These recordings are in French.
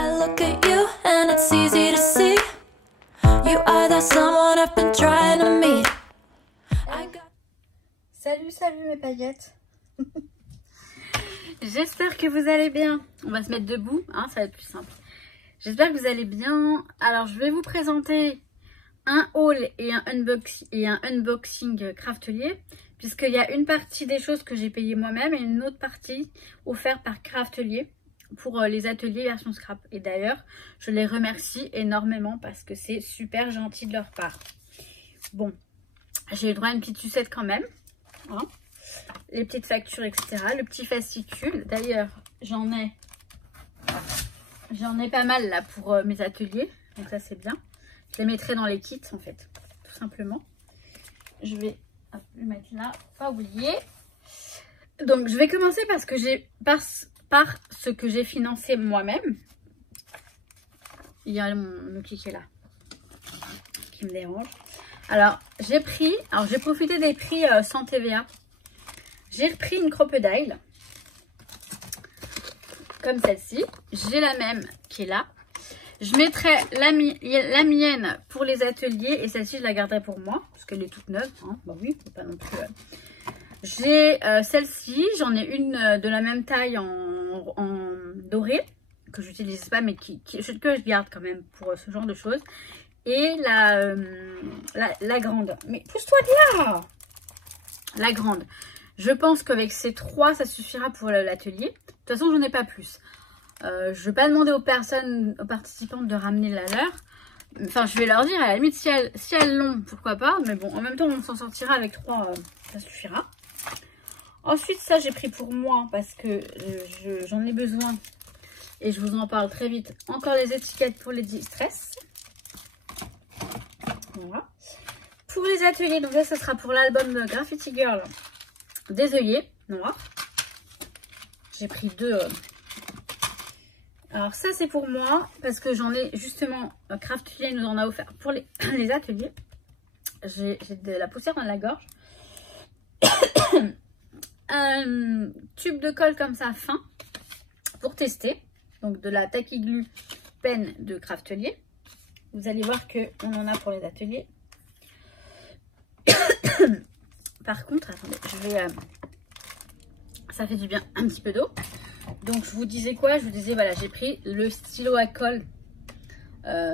I look at you and it's easy to see. You are that someone I've been trying to meet. Salut mes paillettes. J'espère que vous allez bien. On va se mettre debout, hein, ça va être plus simple. J'espère que vous allez bien. Alors je vais vous présenter un haul et un unboxing Craftelier, puisqu'il y a une partie des choses que j'ai payées moi-même et une autre partie offerte par Craftelier pour les ateliers version scrap. Et d'ailleurs je les remercie énormément parce que c'est super gentil de leur part. Bon, j'ai eu droit à une petite sucette quand même, hein. Les petites factures, etc. Le petit fascicule. D'ailleurs, j'en ai pas mal là pour mes ateliers. Donc ça, c'est bien. Je les mettrai dans les kits, en fait. Tout simplement. Je vais le mettre là. Pas oublier. Donc, je vais commencer parce que par ce que j'ai financé moi-même. Il y a mon outil qui est là, qui me dérange. Alors, j'ai profité des prix sans TVA. J'ai repris une crocodile, comme celle-ci. J'ai la même qui est là. Je mettrai la mienne pour les ateliers et celle-ci, je la garderai pour moi, parce qu'elle est toute neuve. Hein. Bah oui, faut pas non plus. J'ai celle-ci, j'en ai une de la même taille en doré, que j'utilise pas, mais que je garde quand même pour ce genre de choses. Et la grande. Mais pousse-toi de là! La grande. Je pense qu'avec ces trois, ça suffira pour l'atelier. De toute façon, j'en ai pas plus. Je ne vais pas demander aux participantes de ramener la leur. Enfin, je vais leur dire, à la limite, si elles l'ont, pourquoi pas. Mais bon, en même temps, on s'en sortira avec trois, ça suffira. Ensuite, ça, j'ai pris pour moi parce que j'en ai besoin. Et je vous en parle très vite. Encore les étiquettes pour les distress. Voilà. Pour les ateliers, donc là, ça sera pour l'album Graffiti Girl. Des œillets noirs. J'ai pris deux. Alors ça c'est pour moi parce que j'en ai justement, Craftelier nous en a offert pour les ateliers. J'ai de la poussière dans la gorge. Un tube de colle comme ça fin pour tester. Donc de la Tacky Glue Pen de Craftelier. Vous allez voir qu'on en a pour les ateliers. Par contre, attendez, ça fait du bien, un petit peu d'eau. Donc, je vous disais quoi? Je vous disais, voilà, j'ai pris le stylo à colle.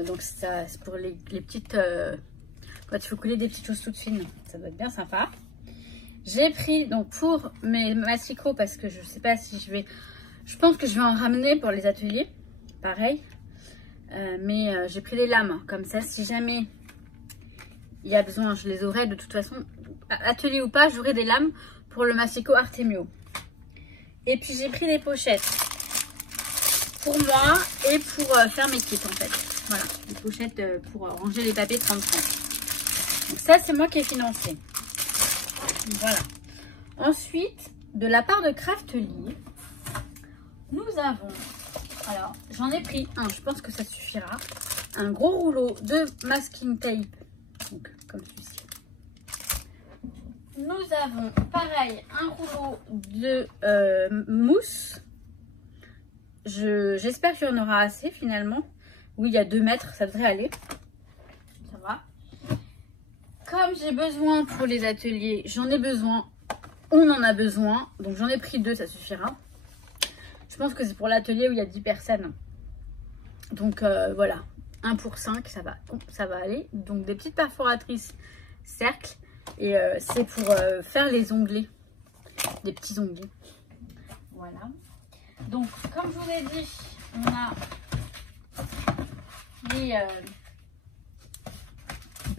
Donc, ça, c'est pour les petites... quand il faut coller des petites choses toutes fines. Ça doit être bien sympa. J'ai pris, donc, pour mes masticots, parce que je ne sais pas si je vais... Je pense que je vais en ramener pour les ateliers. Pareil. Mais j'ai pris des lames, comme ça, si jamais il y a besoin, je les aurai de toute façon... Atelier ou pas, j'aurai des lames pour le Massico Artemio. Et puis j'ai pris des pochettes pour moi et pour faire mes kits en fait. Voilà, des pochettes pour ranger les papiers 30-30. Donc ça c'est moi qui ai financé. Voilà. Ensuite, de la part de Craftelier, nous avons, alors j'en ai pris un, je pense que ça suffira, un gros rouleau de masking tape, donc comme celui-ci. Nous avons pareil un rouleau de mousse. J'espère qu'il y en aura assez finalement. Oui, il y a 2 mètres, ça devrait aller. Ça va. Comme j'ai besoin pour les ateliers, j'en ai besoin. On en a besoin. Donc j'en ai pris 2, ça suffira. Je pense que c'est pour l'atelier où il y a 10 personnes. Donc voilà. 1 pour 5, ça va aller. Donc des petites perforatrices cercles. Et c'est pour faire les onglets, des petits onglets. Voilà. Donc, comme je vous l'ai dit, on a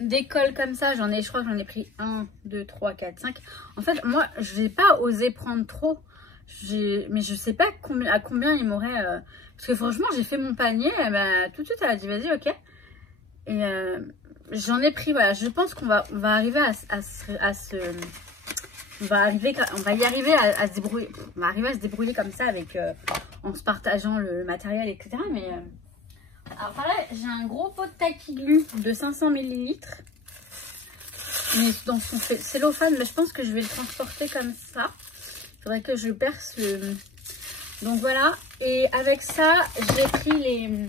des colles comme ça. Je crois que j'en ai pris 1, 2, 3, 4, 5. En fait, moi, je n'ai pas osé prendre trop. Mais je sais pas à combien il m'aurait... parce que franchement, j'ai fait mon panier. Bah, tout de suite, elle a dit, vas-y, ok. Et... j'en ai pris, voilà, je pense qu'on va arriver on va y arriver à se débrouiller. On va arriver à se débrouiller comme ça avec en se partageant le matériel, etc. Mais alors par là, j'ai un gros pot de Tacky Glue de 500 ml. Mais dans son cellophane, mais je pense que je vais le transporter comme ça. Il faudrait que je perce Donc voilà, et avec ça, j'ai pris les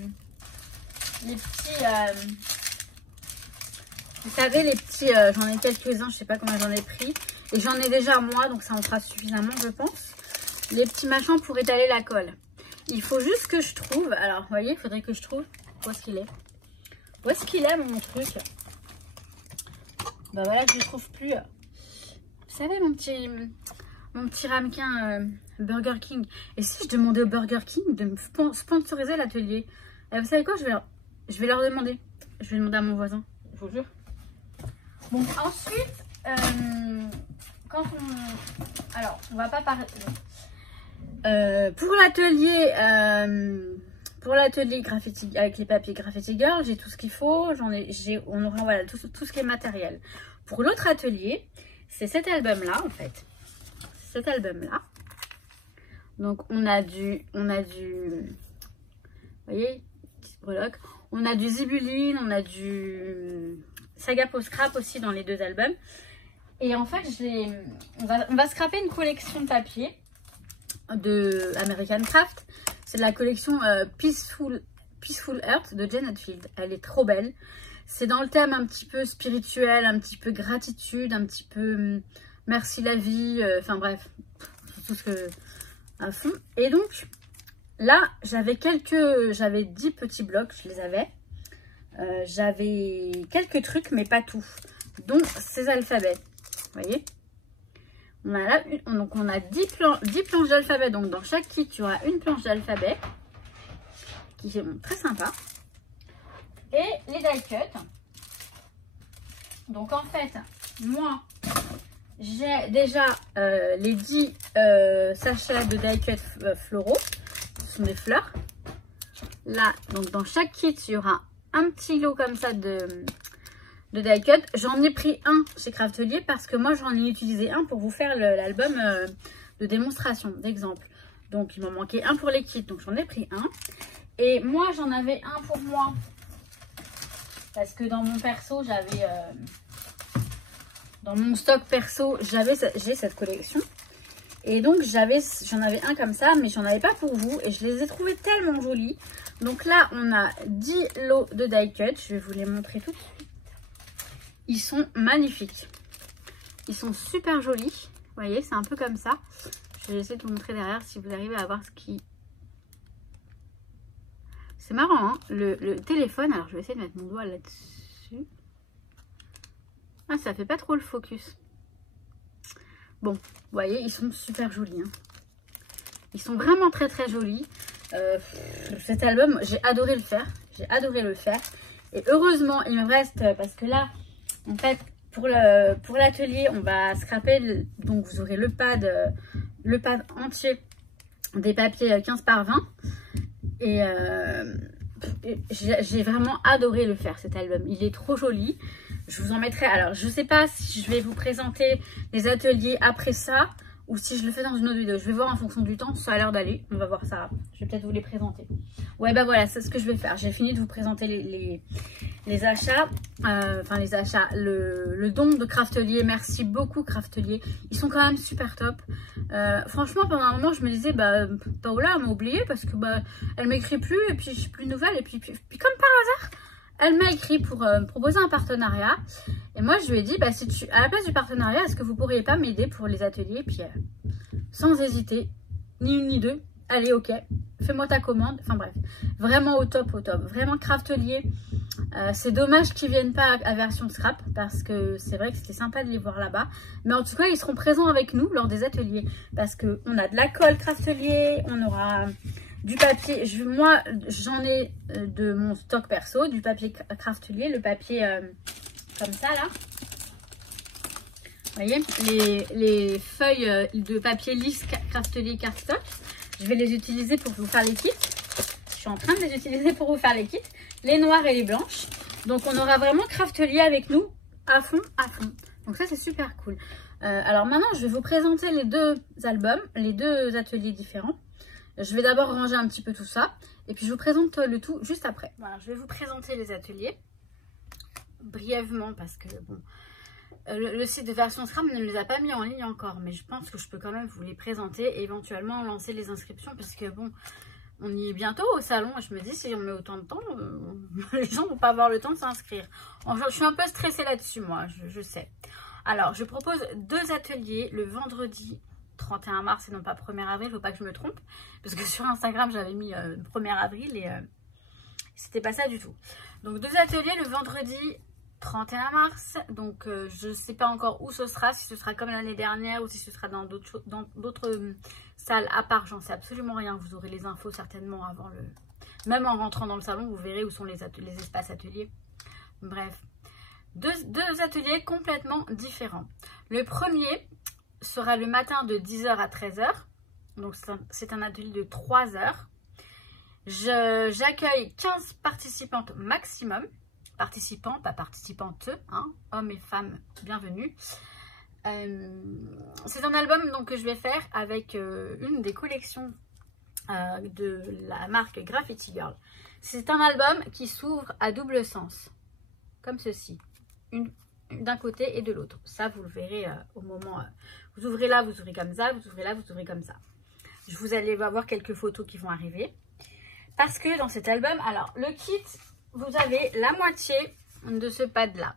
petits, vous savez, les petits, j'en ai quelques-uns, je sais pas combien j'en ai pris. Et j'en ai déjà moi, donc ça en fera suffisamment, je pense. Les petits machins pour étaler la colle. Il faut juste que je trouve, alors vous voyez, il faudrait que je trouve, où est-ce qu'il est? Où est-ce qu'il est mon truc? Bah voilà, je ne trouve plus. Vous savez, mon petit ramequin Burger King. Et si je demandais au Burger King de me sponsoriser l'atelier? Vous savez quoi, je vais leur demander. Je vais demander à mon voisin, je vous jure. Bon, ensuite, quand on... Alors, on va pas parler... pour l'atelier graffiti avec les papiers Graffiti Girl, j'ai tout ce qu'il faut. On aura voilà, tout ce qui est matériel. Pour l'autre atelier, c'est cet album-là, en fait. Cet album-là. Donc, on a du... Vous voyez, petite breloque. On a du Zibuline, on a du Saga Post Scrap aussi dans les deux albums. Et en fait, on va scraper une collection de papier de American Craft. C'est de la collection Peaceful Earth de Janet Field. Elle est trop belle. C'est dans le thème un petit peu spirituel, un petit peu gratitude, un petit peu merci la vie. Enfin bref, tout ce que... à fond. Et donc... Là, j'avais 10 petits blocs, je les avais. J'avais quelques trucs, mais pas tout. Donc, ces alphabets, vous voyez. On a là, donc on a 10 planches d'alphabet. Donc, dans chaque kit, il y aura une planche d'alphabet. Qui est très sympa. Et les die cuts. Donc, en fait, moi, j'ai déjà les 10 sachets de die cut floraux. Des fleurs. Là, donc dans chaque kit, il y aura un petit lot comme ça de die cut. J'en ai pris un chez Craftelier parce que moi, j'en ai utilisé un pour vous faire l'album de démonstration, d'exemple. Donc, il m'en manquait un pour les kits, donc j'en ai pris un. Et moi, j'en avais un pour moi parce que dans mon perso, j'avais... dans mon stock perso, j'ai cette collection. Et donc, j'en avais un comme ça, mais j'en avais pas pour vous. Et je les ai trouvés tellement jolis. Donc là, on a 10 lots de die cut. Je vais vous les montrer tout de suite. Ils sont magnifiques. Ils sont super jolis. Vous voyez, c'est un peu comme ça. Je vais essayer de vous montrer derrière si vous arrivez à voir ce qui... C'est marrant, hein, le téléphone. Alors, je vais essayer de mettre mon doigt là-dessus. Ah, ça fait pas trop le focus. Bon, vous voyez, ils sont super jolis. Hein. Ils sont vraiment très très jolis. Cet album, j'ai adoré le faire. J'ai adoré le faire. Et heureusement, il me reste, parce que là, en fait, pour l'atelier, on va scraper. Donc, vous aurez le pad entier des papiers 15 par 20. Et j'ai vraiment adoré le faire, cet album. Il est trop joli. Je vous en mettrai. Alors, je ne sais pas si je vais vous présenter les ateliers après ça ou si je le fais dans une autre vidéo. Je vais voir en fonction du temps. Ça a l'air d'aller. On va voir ça. Je vais peut-être vous les présenter. Ouais, bah voilà, c'est ce que je vais faire. J'ai fini de vous présenter les achats. Enfin, les achats. Le don de Craftelier. Merci beaucoup, Craftelier. Ils sont quand même super top. Franchement, pendant un moment, je me disais, bah, Paola, elle m'a oublié parce que, bah, elle m'écrit plus et puis je suis plus de nouvelles. Et puis comme par hasard, elle m'a écrit pour me proposer un partenariat. Et moi, je lui ai dit, bah, à la place du partenariat, est-ce que vous pourriez pas m'aider pour les ateliers? Puis, sans hésiter, ni une ni deux, allez, ok, fais-moi ta commande. Enfin bref, vraiment au top, au top. Vraiment Craftelier. C'est dommage qu'ils viennent pas à version scrap parce que c'est vrai que c'était sympa de les voir là-bas. Mais en tout cas, ils seront présents avec nous lors des ateliers parce qu'on a de la colle Craftelier, on aura... du papier, moi j'en ai de mon stock perso, du papier Craftelier, le papier comme ça là. Vous voyez, les feuilles de papier lisse Craftelier cardstock. Je vais les utiliser pour vous faire les kits. Je suis en train de les utiliser pour vous faire les kits. Les noires et les blanches. Donc on aura vraiment Craftelier avec nous à fond, à fond. Donc ça c'est super cool. Alors maintenant je vais vous présenter les deux albums, les deux ateliers différents. Je vais d'abord ranger un petit peu tout ça. Et puis je vous présente le tout juste après. Voilà, je vais vous présenter les ateliers. Brièvement parce que bon, Le site de Version Scrap ne les a pas mis en ligne encore, mais je pense que je peux quand même vous les présenter et éventuellement lancer les inscriptions parce que bon, on y est bientôt au salon et je me dis si on met autant de temps, les gens ne vont pas avoir le temps de s'inscrire. Je suis un peu stressée là-dessus moi, je sais. Alors, je propose 2 ateliers le vendredi 31 mars et non pas 1er avril, il ne faut pas que je me trompe. Parce que sur Instagram, j'avais mis 1er avril et c'était pas ça du tout. Donc, 2 ateliers le vendredi 31 mars. Donc, je ne sais pas encore où ce sera, si ce sera comme l'année dernière ou si ce sera dans d'autres salles à part. J'en sais absolument rien. Vous aurez les infos certainement avant le... Même en rentrant dans le salon, vous verrez où sont les espaces ateliers. Bref. Deux ateliers complètement différents. Le premier sera le matin de 10h à 13h. Donc, c'est un atelier de 3 heures. J'accueille 15 participantes maximum. Participants, pas participantes, hein, hommes et femmes, bienvenue. C'est un album donc, que je vais faire avec une des collections de la marque Graffiti Girl. C'est un album qui s'ouvre à double sens, comme ceci. D'un côté et de l'autre. Ça, vous le verrez au moment... vous ouvrez là, vous ouvrez comme ça. Vous ouvrez là, vous ouvrez comme ça. Vous allez voir quelques photos qui vont arriver. Parce que dans cet album, alors, le kit, vous avez la moitié de ce pad-là.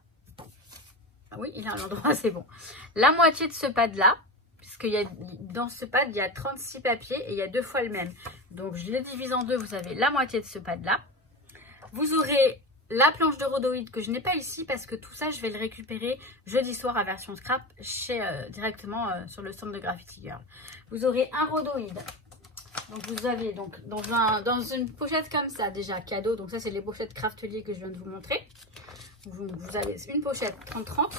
Ah oui, il a un endroit, c'est bon. La moitié de ce pad-là, puisque dans ce pad, il y a 36 papiers et il y a 2 fois le même. Donc, je les divise en 2. Vous avez la moitié de ce pad-là. Vous aurez... la planche de rhodoïde que je n'ai pas ici parce que tout ça, je vais le récupérer jeudi soir à Version Scrap directement sur le stand de Graffiti Girl. Vous aurez un rhodoïde. Donc, vous avez donc dans une pochette comme ça déjà, cadeau. Donc, ça, c'est les pochettes Craftelier que je viens de vous montrer. Vous avez une pochette 30-30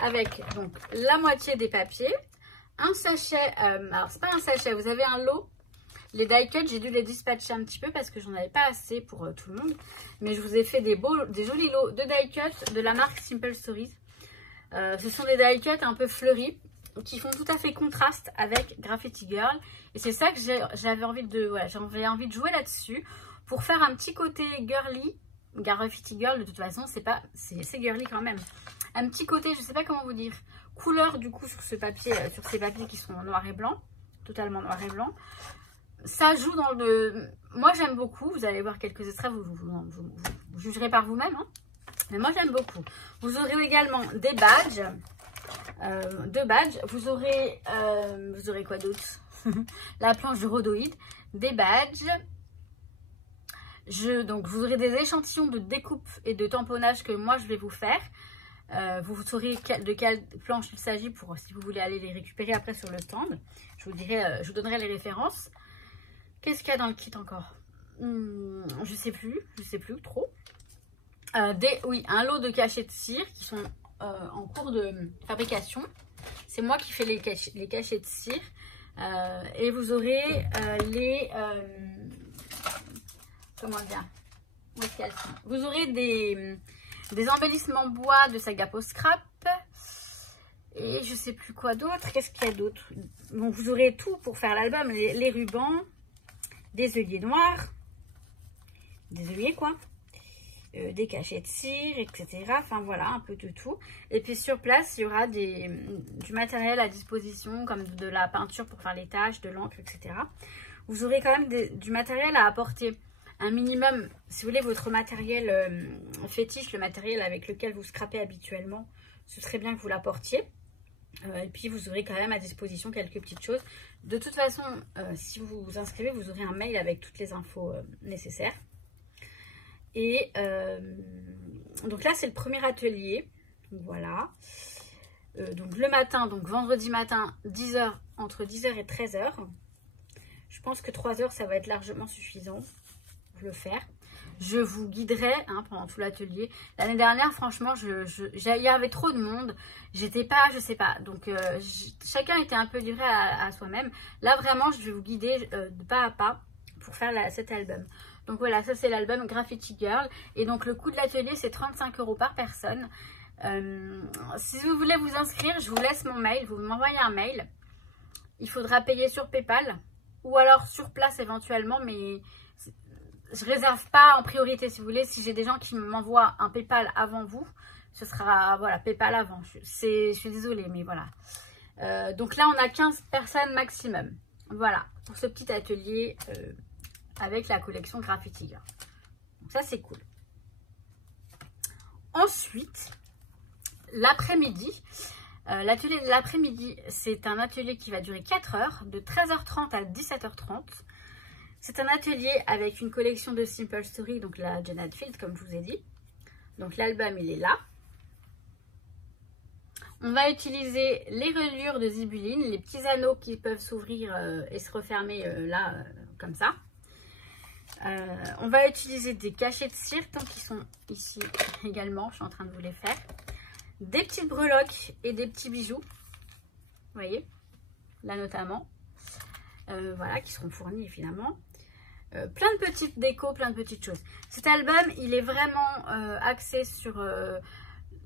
avec donc la moitié des papiers. Un sachet, alors, c'est pas un sachet, vous avez un lot. Les die cuts, j'ai dû les dispatcher un petit peu parce que j'en avais pas assez pour tout le monde. Mais je vous ai fait des jolis lots de die cuts de la marque Simple Stories. Ce sont des die cuts un peu fleuris qui font tout à fait contraste avec Graffiti Girl. Et c'est ça que j'avais envie de jouer là-dessus pour faire un petit côté girly. Graffiti Girl, de toute façon, c'est girly quand même. Un petit côté, je sais pas comment vous dire, couleur du coup sur ce papier, sur ces papiers qui sont en noir et blanc, totalement noir et blanc. Ça joue dans le... Moi, j'aime beaucoup. Vous allez voir quelques extraits. Vous jugerez par vous-même. Hein. Mais moi, j'aime beaucoup. Vous aurez également des badges. 2 badges. Vous aurez quoi d'autre? La planche de rhodoïde. Des badges. Donc, vous aurez des échantillons de découpe et de tamponnage que moi, je vais vous faire. Vous saurez de quelle planche il s'agit pour si vous voulez aller les récupérer après sur le stand. Je vous donnerai les références. Qu'est-ce qu'il y a dans le kit encore? Je sais plus trop. Oui, un lot de cachets de cire qui sont en cours de fabrication. C'est moi qui fais les cachets de cire. Et vous aurez comment dire? Où est-ce qu'elles sont? Vous aurez des embellissements bois de Saga Post Scrap. Et je sais plus quoi d'autre. Qu'est-ce qu'il y a d'autre? Donc vous aurez tout pour faire l'album. Les rubans. Des œillets noirs, des œillets quoi, des cachets de cire, etc. Enfin voilà, un peu de tout. Et puis sur place, il y aura du matériel à disposition, comme de la peinture pour faire les taches, de l'encre, etc. Vous aurez quand même du matériel à apporter. Un minimum, si vous voulez, votre matériel fétiche, le matériel avec lequel vous scrapez habituellement, ce serait bien que vous l'apportiez. Et puis vous aurez quand même à disposition quelques petites choses. De toute façon, si vous vous inscrivez, vous aurez un mail avec toutes les infos nécessaires. Et donc là, c'est le premier atelier. Voilà. Donc le matin, donc vendredi matin, 10h, entre 10h et 13h. Je pense que 3 heures, ça va être largement suffisant pour le faire. Je vous guiderai pendant tout l'atelier. L'année dernière, franchement, il y avait trop de monde. J'étais pas, je sais pas. Donc, chacun était un peu livré à soi-même. Là, vraiment, je vais vous guider de pas à pas pour faire cet album. Donc, voilà, ça, c'est l'album Graffiti Girl. Et donc, le coût de l'atelier, c'est 35 € par personne. Si vous voulez vous inscrire, je vous laisse mon mail. Vous m'envoyez un mail. Il faudra payer sur PayPal ou alors sur place éventuellement, mais... je réserve pas en priorité si vous voulez. Si j'ai des gens qui m'envoient un PayPal avant vous, ce sera, voilà, PayPal avant. Je suis désolée, mais voilà. Donc là, on a 15 personnes maximum. Voilà, pour ce petit atelier avec la collection Graffiti Girl. Donc ça, c'est cool. Ensuite, l'après-midi. L'atelier de l'après-midi, c'est un atelier qui va durer 4 heures, de 13h30 à 17h30. C'est un atelier avec une collection de Simple Story, donc la Jen Hadfield, comme je vous ai dit. Donc l'album, il est là. On va utiliser les reliures de zibeline, les petits anneaux qui peuvent s'ouvrir et se refermer là, comme ça. On va utiliser des cachets de cire, tant qu'ils sont ici également, je suis en train de vous les faire. Des petites breloques et des petits bijoux, vous voyez, là notamment, voilà, qui seront fournis évidemment. Plein de petites décos, plein de petites choses. Cet album, il est vraiment axé sur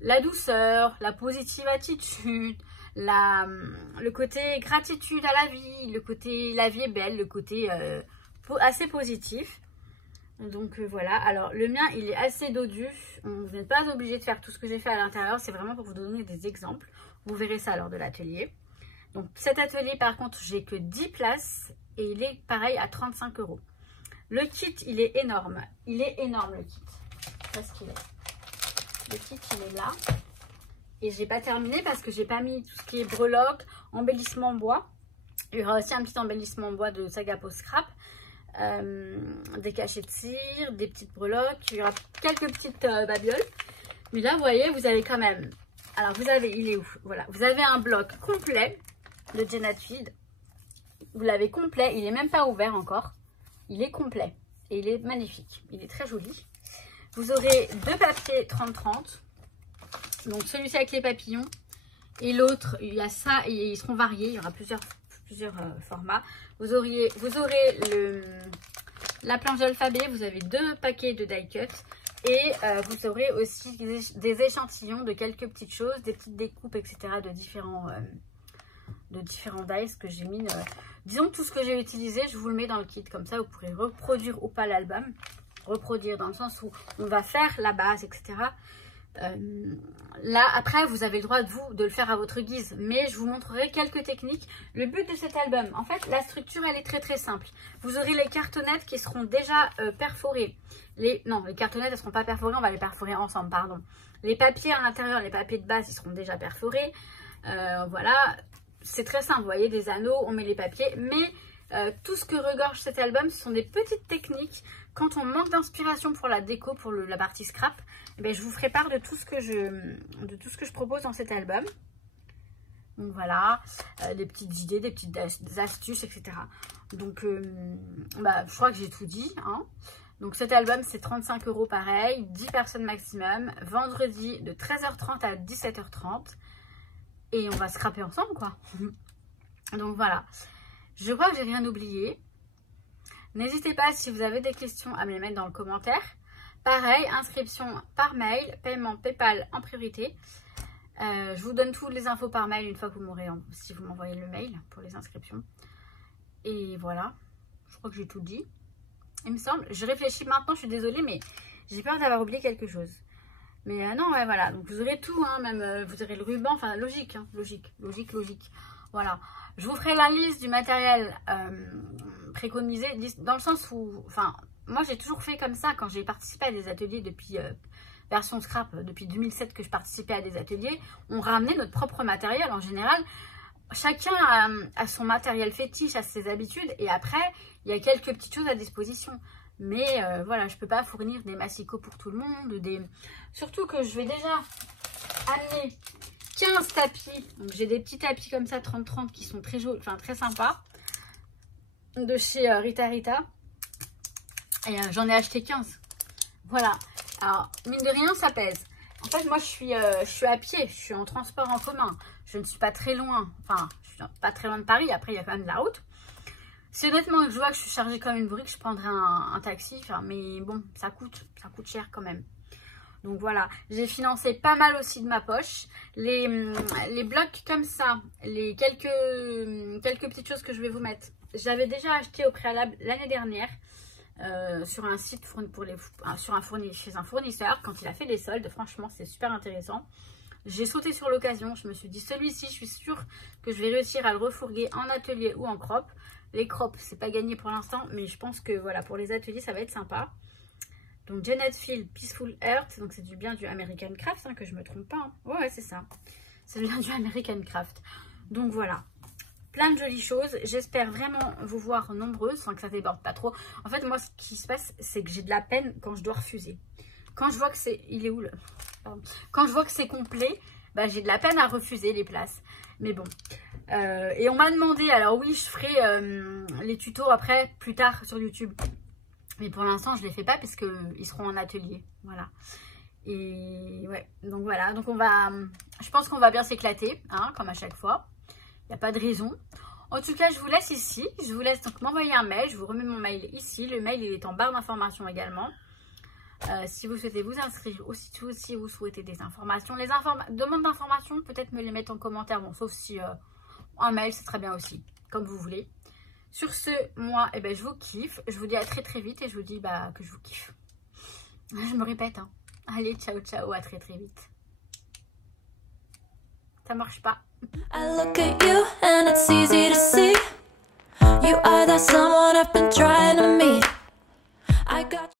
la douceur, la positive attitude, le côté gratitude à la vie, le côté la vie est belle, le côté assez positif. Donc voilà, alors le mien il est assez dodu, vous n'êtes pas obligé de faire tout ce que j'ai fait à l'intérieur, c'est vraiment pour vous donner des exemples, vous verrez ça lors de l'atelier. Donc cet atelier par contre j'ai que 10 places et il est pareil à 35 €. Le kit il est énorme le kit, parce qu'il est. Le kit il est là et j'ai pas terminé parce que j'ai pas mis tout ce qui est breloque, embellissement en bois. Il y aura aussi un petit embellissement en bois de Saga Post Scrap. Des cachets de cire, des petites breloques, il y aura quelques petites babioles, mais là vous voyez vous avez quand même, alors vous avez, il est où, voilà, vous avez un bloc complet de Jen Hadfield, vous l'avez complet, il est même pas ouvert encore, il est complet et il est magnifique, il est très joli. Vous aurez deux papiers 30-30, donc celui-ci avec les papillons et l'autre, il y a ça et ils seront variés, il y aura plusieurs formats. Vous aurez la planche d'alphabet, vous avez deux paquets de die cut et vous aurez aussi des échantillons de quelques petites choses, des petites découpes, etc. de différents dies que j'ai mis. Disons tout ce que j'ai utilisé, je vous le mets dans le kit, comme ça vous pourrez reproduire ou pas l'album. Reproduire dans le sens où on va faire la base, etc. Là après vous avez le droit de le faire à votre guise, mais je vous montrerai quelques techniques. Le but de cet album, en fait la structure elle est très simple. Vous aurez les cartonnettes qui seront déjà perforées. Non, les cartonnettes elles seront pas perforées, on va les perforer ensemble, pardon. Les papiers à l'intérieur, les papiers de base ils seront déjà perforés. Voilà, c'est très simple, vous voyez, des anneaux, on met les papiers, mais tout ce que regorge cet album, ce sont des petites techniques. Quand on manque d'inspiration pour la déco, pour la partie scrap, eh bien, je vous ferai part de tout ce que je propose dans cet album. Donc voilà, des petites idées, des petites astuces, etc. Donc, je crois que j'ai tout dit. Hein. Donc cet album, c'est 35 € pareil, 10 personnes maximum, vendredi de 13h30 à 17h30. Et on va scraper ensemble, quoi. Donc voilà, je crois que j'ai rien oublié. N'hésitez pas, si vous avez des questions, à me les mettre dans le commentaire. Pareil, inscription par mail, paiement PayPal en priorité. Je vous donne toutes les infos par mail une fois que vous m'aurez, si vous m'envoyez le mail pour les inscriptions. Et voilà, je crois que j'ai tout dit. Il me semble, je réfléchis maintenant, je suis désolée, mais j'ai peur d'avoir oublié quelque chose. Mais non, ouais, voilà, donc vous aurez tout, hein, même vous aurez le ruban, enfin logique, hein, logique. Voilà, je vous ferai la liste du matériel préconisé, dans le sens où, enfin, moi j'ai toujours fait comme ça quand j'ai participé à des ateliers depuis version scrap, depuis 2007 que je participais à des ateliers, on ramenait notre propre matériel en général. Chacun a son matériel fétiche, a ses habitudes, et après il y a quelques petites choses à disposition. Mais voilà, je peux pas fournir des massicots pour tout le monde, surtout que je vais déjà amener 15 tapis. Donc j'ai des petits tapis comme ça 30-30 qui sont très jolis, enfin très sympas, de chez Rita Rita. Et j'en ai acheté 15. Voilà. Alors, mine de rien, ça pèse. En fait, moi, je suis à pied. Je suis en transport en commun. Je ne suis pas très loin. Enfin, je suis pas très loin de Paris. Après, il y a quand même de la route. Si honnêtement, je vois que je suis chargée comme une brique, je prendrais un taxi. Enfin, mais bon, ça coûte cher quand même. Donc voilà, j'ai financé pas mal aussi de ma poche. Les blocs comme ça, les quelques petites choses que je vais vous mettre. J'avais déjà acheté au préalable l'année dernière. sur un site chez un fournisseur quand il a fait des soldes. Franchement, c'est super intéressant. J'ai sauté sur l'occasion. Je me suis dit, celui-ci, je suis sûre que je vais réussir à le refourguer en atelier ou en crop. Les crops, c'est pas gagné pour l'instant, mais je pense que voilà, pour les ateliers, ça va être sympa. Donc, Janet Field, Peaceful Earth. Donc, c'est bien du American Craft, hein, que je me trompe pas. Hein. Ouais, c'est ça. C'est bien du American Craft. Donc, voilà. Plein de jolies choses. J'espère vraiment vous voir nombreuses sans que ça déborde pas trop. En fait, moi, ce qui se passe, c'est que j'ai de la peine quand je dois refuser. Quand je vois que c'est... Il est où le... Pardon. Quand je vois que c'est complet, bah, j'ai de la peine à refuser les places. Mais bon. Et on m'a demandé, alors oui, je ferai les tutos après, plus tard sur YouTube. Mais pour l'instant, je ne les fais pas parce qu'ils seront en atelier. Voilà. Et ouais, donc voilà. Donc on va... Je pense qu'on va bien s'éclater, hein, comme à chaque fois. Il n'y a pas de raison. En tout cas, je vous laisse ici. Je vous laisse donc m'envoyer un mail. Je vous remets mon mail ici. Le mail, il est en barre d'informations également. Si vous souhaitez vous inscrire, ou si vous souhaitez des informations, demandes d'informations, peut-être me les mettre en commentaire. Bon, sauf si un mail, c'est très bien aussi, comme vous voulez. Sur ce, moi, eh ben, je vous kiffe. Je vous dis à très vite et je vous dis que je vous kiffe. Je me répète, hein. Allez, ciao, ciao, à très vite. Ça marche pas. I look at you and it's easy to see. You are that someone I've been trying to meet. I got